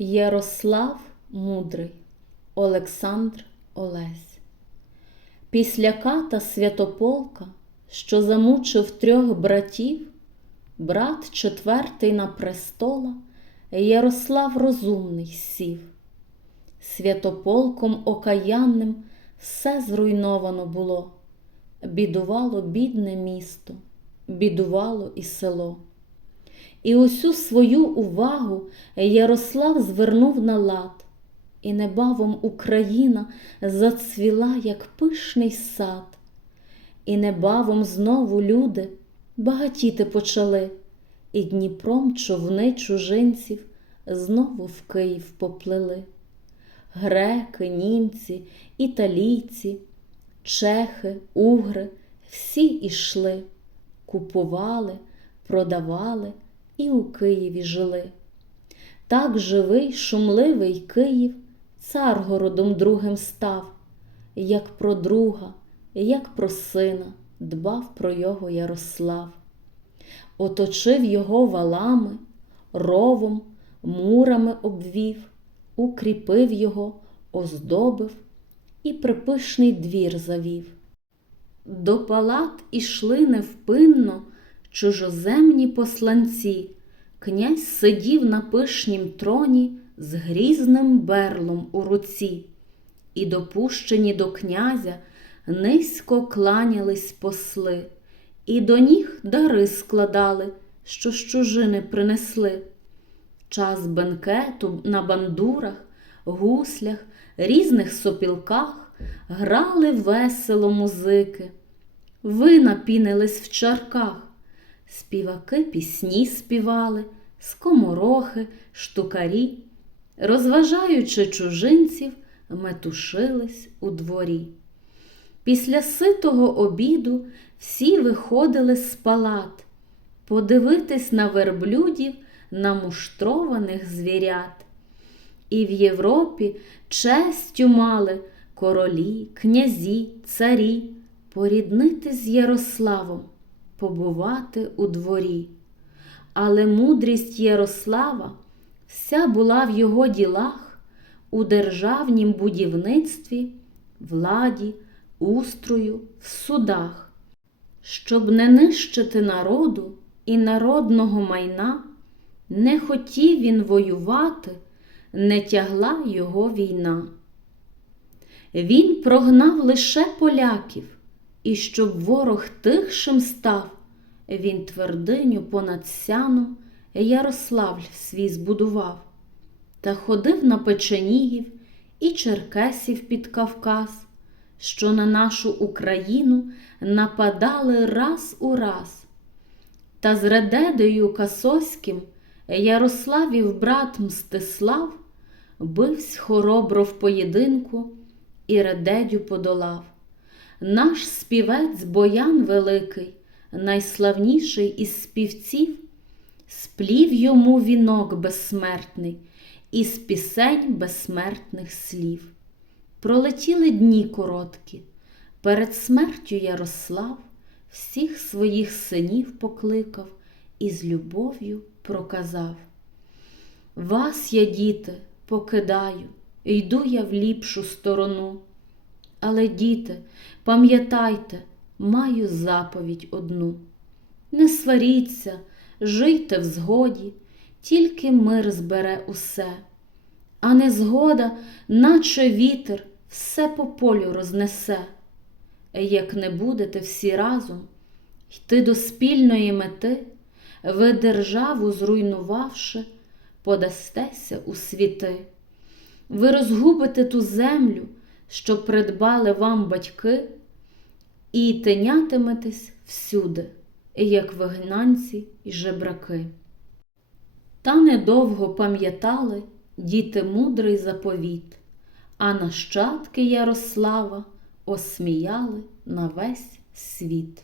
Ярослав Мудрий Олександр Олесь Після ката святополка, що замучив трьох братів, брат четвертий на престола Ярослав розумний сів. Святополком окаянним все зруйновано було, бідувало бідне місто, бідувало і село. І усю свою увагу Ярослав звернув на лад, і небавом Україна зацвіла, як пишний сад, і небавом знову люди багатіти почали, і Дніпром човни чужинців знову в Київ поплили. Греки, німці, італійці, чехи, угри всі ішли, купували, продавали і у Києві жили. Так живий, шумливий Київ царгородом другим став, як про друга, як про сина дбав про його Ярослав. Оточив його валами, ровом, мурами обвів, укріпив його, оздобив і припишний двір завів. До палат ішли невпинно чужоземні посланці, князь сидів на пишнім троні з грізним берлом у руці, і допущені до князя низько кланялись посли, і до ніг дари складали, що з чужини принесли. Час бенкету на бандурах, гуслях, різних сопілках грали весело музики, вина пінились в чарках. Співаки пісні співали, скоморохи, штукарі, розважаючи чужинців, метушились у дворі. Після ситого обіду всі виходили з палат, подивитись на верблюдів, на муштрованих звірят. І в Європі честю мали королі, князі, царі поріднити з Ярославом побувати у дворі. Але мудрість Ярослава вся була в його ділах, у державнім будівництві, владі, устрою, в судах. Щоб не нищити народу і народного майна, не хотів він воювати, не тягла його війна. Він прогнав лише поляків. І щоб ворог тихшим став, він твердиню понад сяном Ярославль свій збудував, та ходив на печенігів і черкесів під Кавказ, що на нашу Україну нападали раз у раз. Та з Редедею Касоським Ярославів брат Мстислав бивсь хоробро в поєдинку і Редедю подолав. Наш співець Боян Великий, найславніший із співців, сплів йому вінок безсмертний із пісень безсмертних слів. Пролетіли дні короткі, перед смертю Ярослав всіх своїх синів покликав і з любов'ю проказав. Вас, я, діти, покидаю, йду я в ліпшу сторону. Але, діти, пам'ятайте, маю заповідь одну. Не сваріться, жийте в згоді, тільки мир збере усе, а незгода, наче вітер, все по полю рознесе. Як не будете всі разом йти до спільної мети, ви державу зруйнувавши, подастеся у світи. Ви розгубите ту землю що придбали вам батьки, і тинятиметесь всюди, як вигнанці й жебраки. Та недовго пам'ятали діти мудрий заповіт, а нащадки Ярослава осміяли на весь світ.